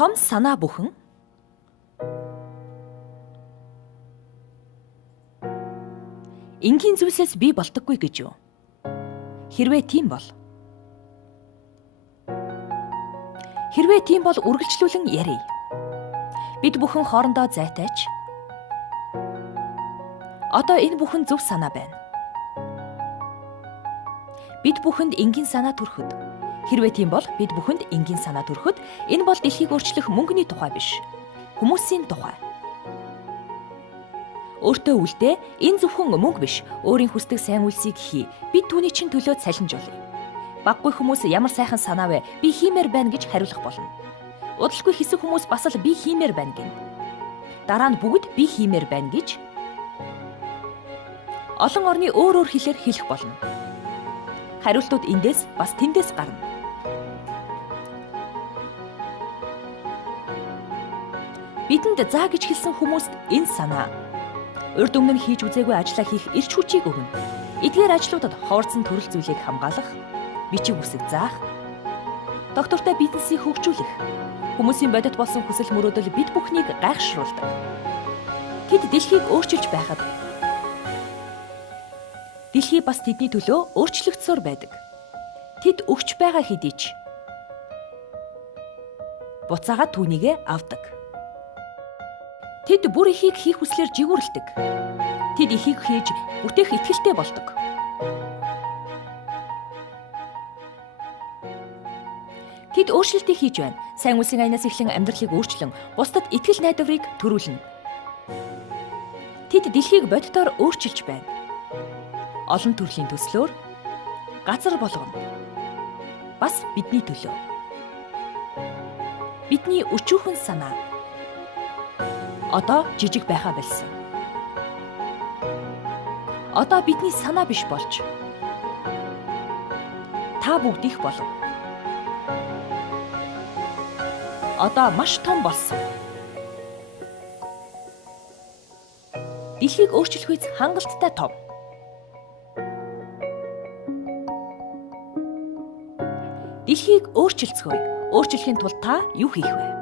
том санаа бүхэн энгийн зүйлсээс бий болдоггүй гэж юу? Хэрвээ тийм бол үргэлжлүүлэн ярий. Бид бүхэн хоорондоо зайтайч. Одоо энэ бүхэн зөв санаа байна. Бид бүхэнд энгийн санаа төрөхөд. Хэрвээ тийм бол бид бүхэнд энгийн санаа төрөхөд энэ бол дэлхийг өөрчлөх мөнгөний тухай биш. Хүмүүсийн тухай. Өөртөө үлдээ энэ зөвхөн мөнгө биш. Өөрийн хүсдэг сайн үйлсийг хий. Бид түүний чинь төлөө цалинж олъё. Баггүй хүмүүс ямар сайхан санаа вэ? Би хиймээр байна гэж хариулах болно. Удалгүй хэсэг хүмүүс бас л би хиймээр байна гэнэ. Дараа нь бүгд би хиймээр байна гэж олон орны өөр хэлээр хэлэх болно. Хариултууд эндээс бас тэндээс гарна. Бидэнд заа гэж хэлсэн хүмүүст энэ санаа урд өмнө нь хийж үзээгүй ажлаа хийх эрч хүчийг өгнө. Эдгээр ажлуудад хоорцсон төрөл зүйлийг хамгаалах, бичиг үсэг заах, доктортой бизнесийг хөгжүүлэх, хүмүүсийн бодит болсон хүсэл мөрөөдөл бид бүхнийг гайхшруулдаг. Тэд дэлхийг өөрчилж байхад дэлхий бас тэдний төлөө өөрчлөгдсөөр байдаг. Тэд өгч байгаа хэдий ч буцаагаад түүнийгээ авдаг. Тэд бүр ихийг хийх хүслээр жигүүрлдэг. Тэд ихийг хийж бүтээх итгэлтэй болдог. Тэд өөрчлөлтийг хийж байна. Сайн үлсийн аянаас эхлэн амьдралыг өөрчлөн, бусдад итгэл найдварыг төрүүлнэ. Тэд дэлхийг бодитоор өөрчилж байна. Олон төрлийн төслөөр газар болгоно. Бас бидний төлөө. Бидний өчүүхэн санаа одоо жижиг байхаа болсон. Одоо бидний санаа биш болж та бүгд их болов. Одоо маш том болсон. Дэлхийг өөрчлөх үе хангалттай том. Дэлхийг өөрчилцгөөе. Өөрчлөхийн тулд та юу хийх вэ?